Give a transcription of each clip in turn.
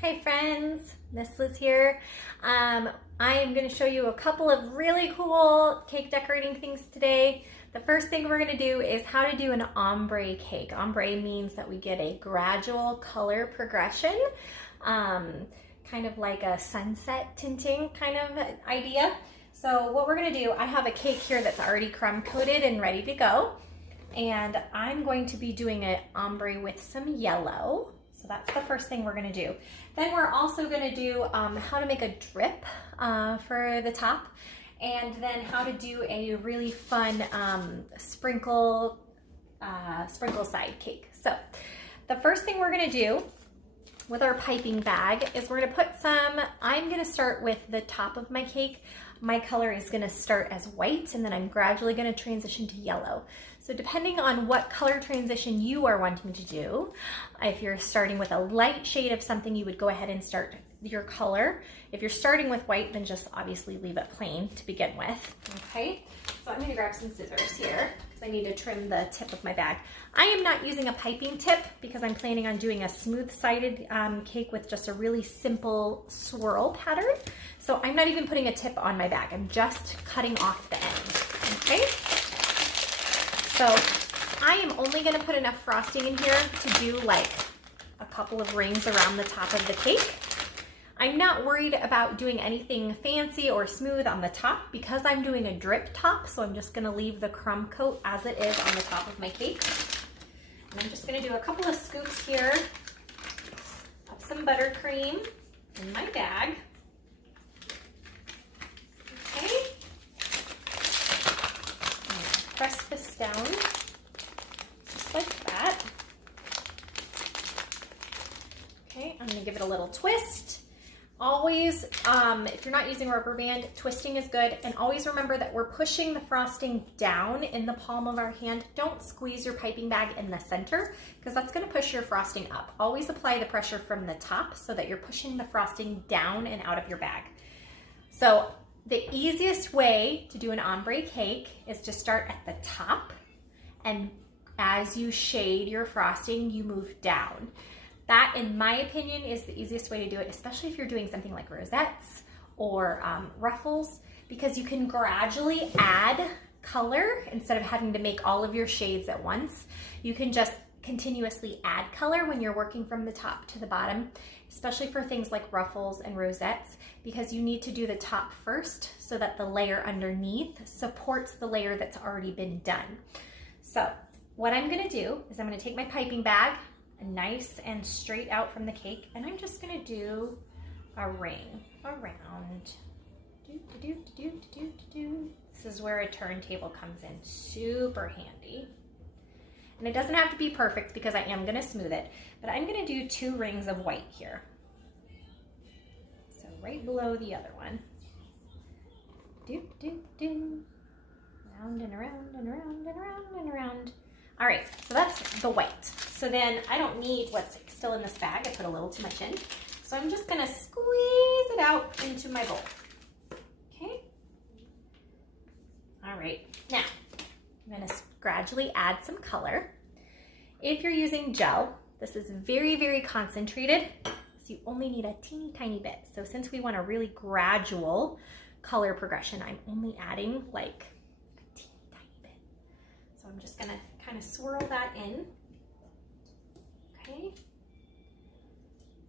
Hi friends, Miss Liz here. I am going to show you a couple of really cool cake decorating things today. The first thing we're going to do is how to do an ombre cake. Ombre means that we get a gradual color progression, kind of like a sunset tinting kind of idea. So what we're going to do, I have a cake here that's already crumb coated and ready to go. And I'm going to be doing an ombre with some yellow. So that's the first thing we're gonna do. Then we're also gonna do how to make a drip for the top, and then how to do a really fun sprinkle side cake. So the first thing we're gonna do with our piping bag is we're gonna put some, I'm gonna start with the top of my cake. My color is gonna start as white, and then I'm gradually gonna transition to yellow. So depending on what color transition you are wanting to do, if you're starting with a light shade of something, you would go ahead and start your color. If you're starting with white, then just obviously leave it plain to begin with, okay? So I'm gonna grab some scissors here because I need to trim the tip of my bag. I am not using a piping tip because I'm planning on doing a smooth-sided cake with just a really simple swirl pattern. So I'm not even putting a tip on my bag. I'm just cutting off the end, okay? So I am only gonna put enough frosting in here to do like a couple of rings around the top of the cake. I'm not worried about doing anything fancy or smooth on the top because I'm doing a drip top, so I'm just gonna leave the crumb coat as it is on the top of my cake. And I'm just gonna do a couple of scoops here of some buttercream in my bag. Okay. Press this down just like that. Okay, I'm gonna give it a little twist. Always, if you're not using rubber band, twisting is good. And always remember that we're pushing the frosting down in the palm of our hand. Don't squeeze your piping bag in the center because that's gonna push your frosting up. Always apply the pressure from the top so that you're pushing the frosting down and out of your bag. So the easiest way to do an ombre cake is to start at the top, and as you shade your frosting, you move down. That, in my opinion, is the easiest way to do it, especially if you're doing something like rosettes or ruffles, because you can gradually add color instead of having to make all of your shades at once. You can just continuously add color when you're working from the top to the bottom, especially for things like ruffles and rosettes, because you need to do the top first so that the layer underneath supports the layer that's already been done. So what I'm gonna do is I'm gonna take my piping bag, nice and straight out from the cake, and I'm just gonna do a ring around. This is where a turntable comes in, super handy. And it doesn't have to be perfect because I am gonna smooth it, but I'm gonna do 2 rings of white here. So right below the other one. Round and around and around and around and around. All right, so that's the white. So then I don't need what's still in this bag. I put a little too much in. So I'm just gonna squeeze it out into my bowl, okay? All right, now I'm gonna gradually add some color. If you're using gel, this is very, very concentrated, so you only need a teeny tiny bit. So since we want a really gradual color progression, I'm only adding like a teeny tiny bit. So I'm just gonna kind of swirl that in, okay?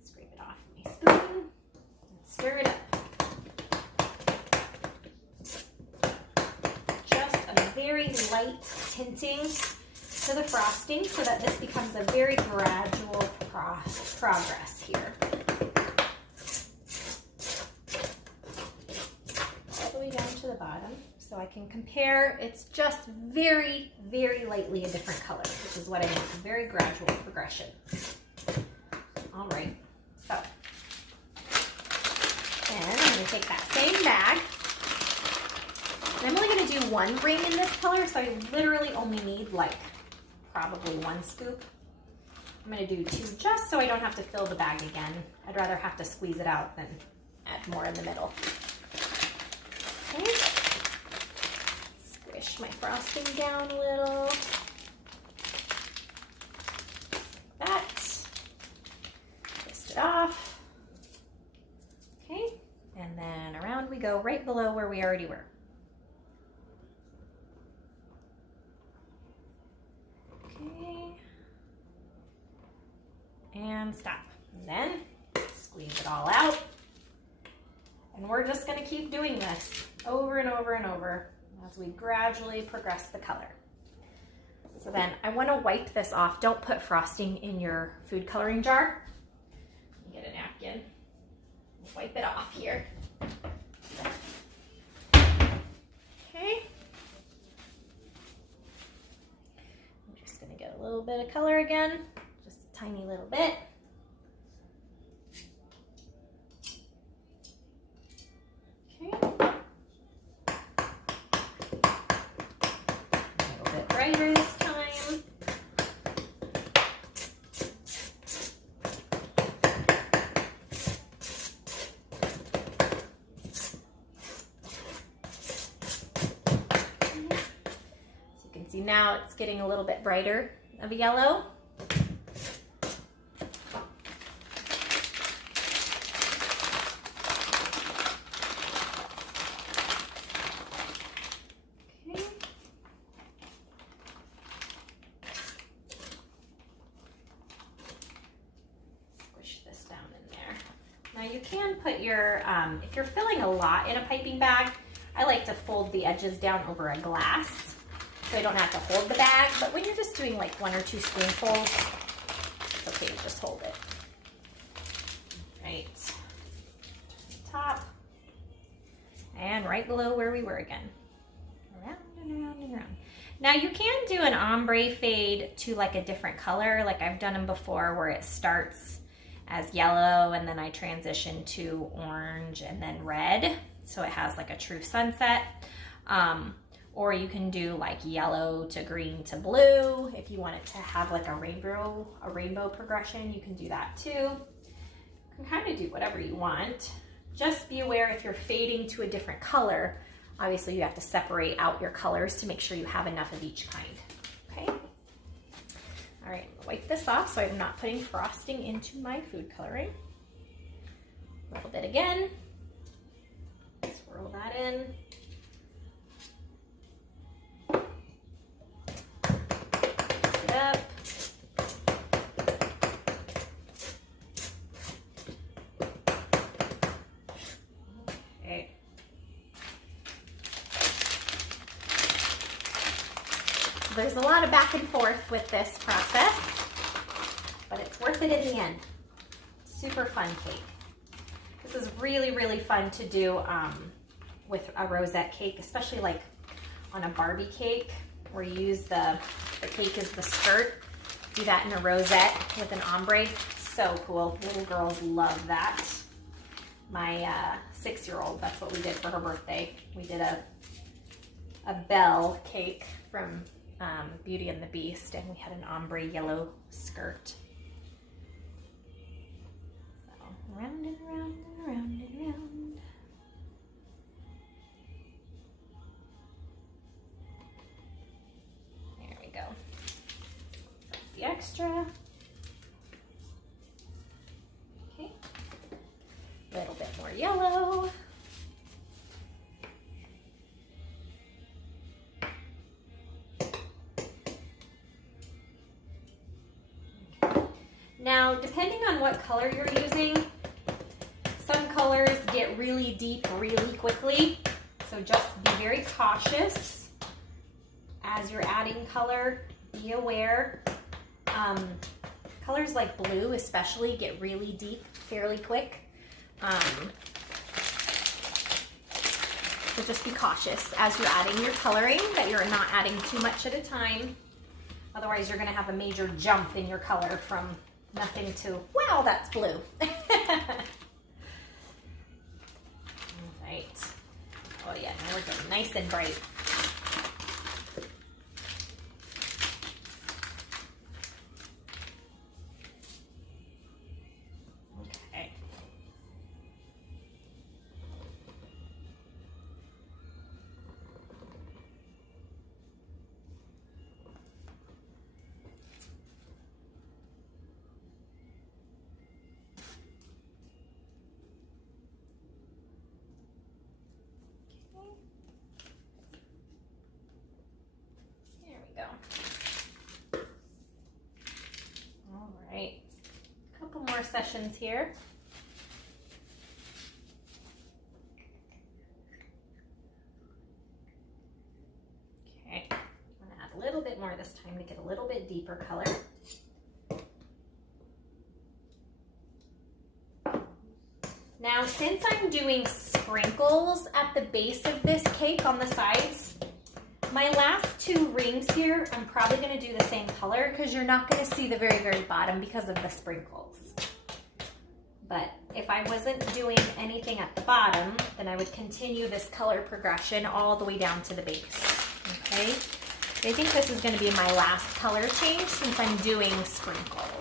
Scrape it off my spoon and stir it up. Just a very light tinting to the frosting so that this becomes a very gradual progress here. All the way down to the bottom so I can compare. It's just very, very lightly a different color, which is what I mean, a very gradual progression. All right, so then I'm gonna take that same bag, and I'm only gonna do 1 ring in this color, so I literally only need like probably 1 scoop. I'm gonna do 2 just so I don't have to fill the bag again. I'd rather have to squeeze it out than add more in the middle. Okay. Squish my frosting down a little. Like that. Twist it off. we go, right below where we already were. Okay. And stop. And then squeeze it all out. And we're just gonna keep doing this over and over and over as we gradually progress the color. So then I wanna wipe this off. Don't put frosting in your food coloring jar. Get a napkin, wipe it off here. Okay. I'm just gonna get a little bit of color again, just a tiny little bit. Okay. A little bit brighter this time. See, now it's getting a little bit brighter of a yellow. Okay. Squish this down in there. Now you can put your, if you're filling a lot in a piping bag, I like to fold the edges down over a glass, so you don't have to hold the bag, but when you're just doing like 1 or 2 spoonfuls, it's okay to just hold it. Right, top, and right below where we were again. Around and around and around. Now you can do an ombre fade to like a different color, like I've done them before where it starts as yellow and then I transition to orange and then red, so it has like a true sunset. Or you can do like yellow to green to blue. If you want it to have like a rainbow progression, you can do that too. You can kind of do whatever you want. Just be aware if you're fading to a different color, obviously you have to separate out your colors to make sure you have enough of each kind, okay? All right, wipe this off so I'm not putting frosting into my food coloring. A little bit again. Swirl that in. Up. Okay. There's a lot of back and forth with this process, but it's worth it in the end. Super fun cake. This is really, really fun to do with a rosette cake, especially like on a Barbie cake where you use the cake as the skirt. Do that in a rosette with an ombre. So cool. Little girls love that. My 6-year-old, that's what we did for her birthday. We did a bell cake from Beauty and the Beast, and we had an ombre yellow skirt. So round and round and round and round. The extra. Okay. A little bit more yellow. Okay. Now, depending on what color you're using, some colors get really deep really quickly. So just be very cautious as you're adding color. Be aware. Colors like blue especially get really deep fairly quick. So just be cautious as you're adding your coloring that you're not adding too much at a time. Otherwise you're going to have a major jump in your color from nothing to, wow, that's blue. All right. Oh yeah, now we're getting nice and bright. more sessions here. Okay, I'm gonna add a little bit more this time to get a little bit deeper color. Now, since I'm doing sprinkles at the base of this cake on the sides, my last two rings here, I'm probably going to do the same color because you're not going to see the very, very bottom because of the sprinkles. But if I wasn't doing anything at the bottom, then I would continue this color progression all the way down to the base. Okay? I think this is going to be my last color change since I'm doing sprinkles.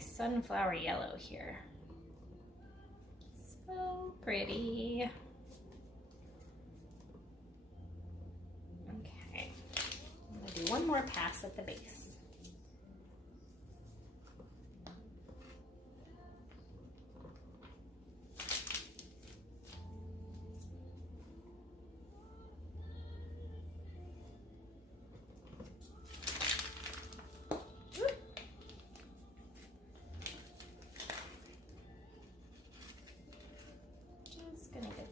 Sunflower yellow here. So pretty. Okay, I'm gonna do one more pass at the base.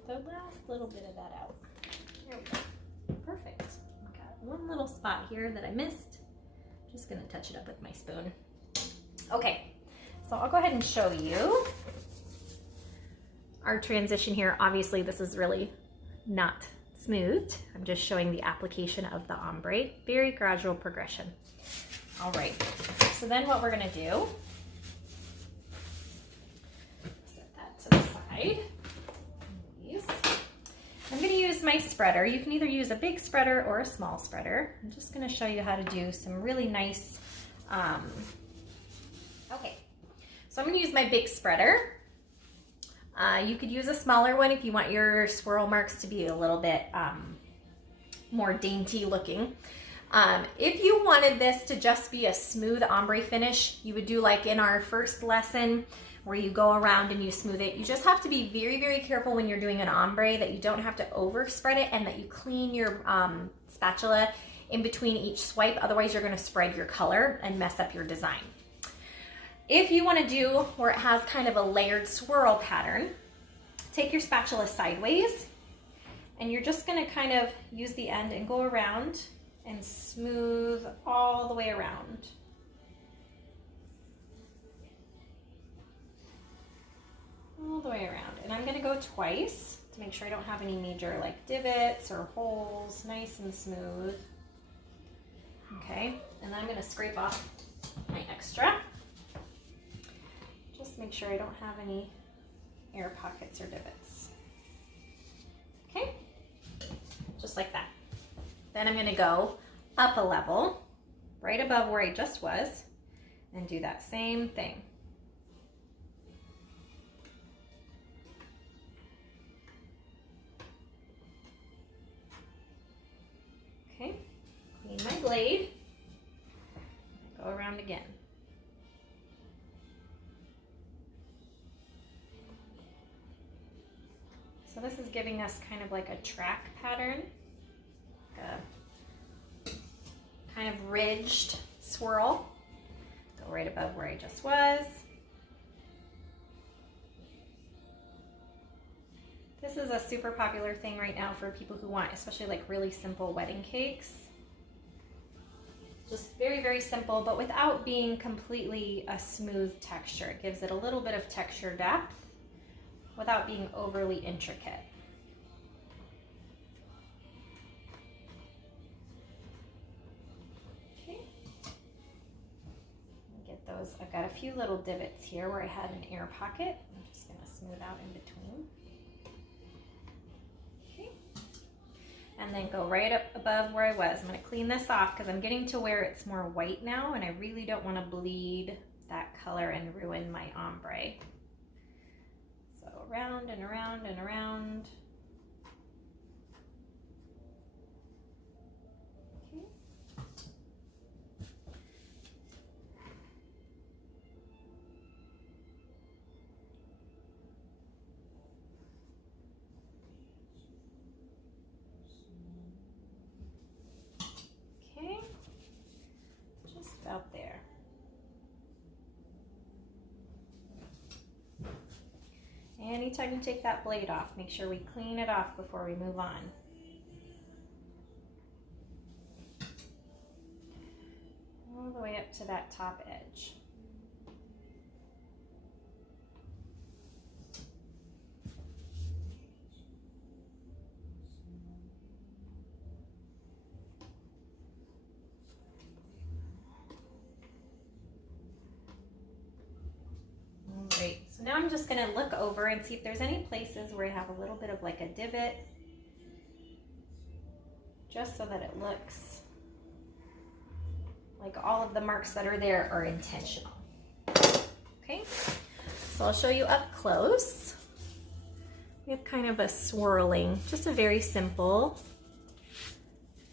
The last little bit of that out. There we go. Perfect. Got one little spot here that I missed. Just gonna touch it up with my spoon. Okay, so I'll go ahead and show you our transition here. Obviously, this is really not smooth. I'm just showing the application of the ombre. Very gradual progression. All right, so then what we're gonna do, set that to the side. I'm going to use my spreader. You can either use a big spreader or a small spreader. I'm just going to show you how to do some really nice, okay, so I'm going to use my big spreader. You could use a smaller one if you want your swirl marks to be a little bit more dainty looking. If you wanted this to just be a smooth ombre finish, you would do like in our first lesson, where you go around and you smooth it. You just have to be very, very careful when you're doing an ombre that you don't have to overspread it and that you clean your spatula in between each swipe. Otherwise, you're gonna spread your color and mess up your design. If you wanna do where it has kind of a layered swirl pattern, take your spatula sideways and you're just gonna kind of use the end and go around and smooth all the way around. All the way around. And I'm going to go twice to make sure I don't have any major like divots or holes. Nice and smooth. Okay, and then I'm going to scrape off my extra. Just make sure I don't have any air pockets or divots. Okay, just like that. Then I'm going to go up a level right above where I just was and do that same thing. Okay, clean my blade, go around again. So this is giving us kind of like a track pattern, a kind of ridged swirl. Go right above where I just was. This is a super popular thing right now for people who want, especially like really simple wedding cakes. Just very, very simple, but without being completely a smooth texture. It gives it a little bit of texture depth without being overly intricate. Okay. Get those, I've got a few little divots here where I had an air pocket. I'm just gonna smooth out in between. and then go right up above where I was. I'm gonna clean this off because I'm getting to where it's more white now, and I really don't want to bleed that color and ruin my ombre. So around and around and around. Okay, just about there. Anytime you take that blade off, make sure we clean it off before we move on. All the way up to that top edge. Great. So now I'm just going to look over and see if there's any places where I have a little bit of like a divot, just so that it looks like all of the marks that are there are intentional. Okay, so I'll show you up close. We have kind of a swirling, just a very simple,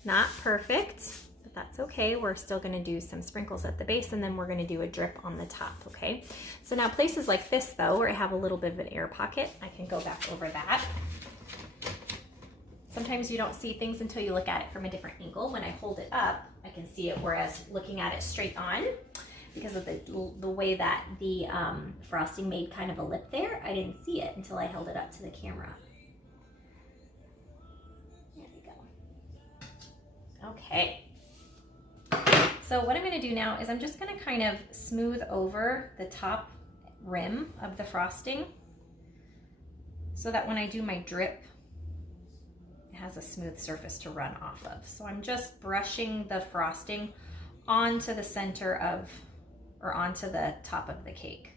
not perfect, but that's okay. We're still gonna do some sprinkles at the base, and then we're gonna do a drip on the top, okay? So now places like this though, where I have a little bit of an air pocket, I can go back over that. Sometimes you don't see things until you look at it from a different angle. When I hold it up, I can see it, whereas looking at it straight on, because of the way that the frosting made kind of a lip there, I didn't see it until I held it up to the camera. There we go. Okay. So what I'm gonna do now is I'm just gonna kind of smooth over the top rim of the frosting so that when I do my drip, it has a smooth surface to run off of. So I'm just brushing the frosting onto the center of, or onto the top of the cake,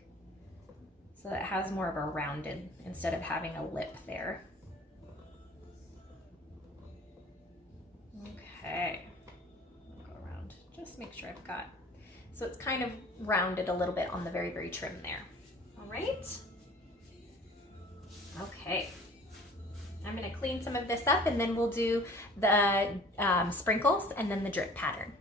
so that it has more of a rounded, instead of having a lip there. Okay, I'll go around, just make sure I've got, so it's kind of rounded a little bit on the very, very trim there. All right, okay. I'm gonna clean some of this up, and then we'll do the sprinkles and then the drip pattern.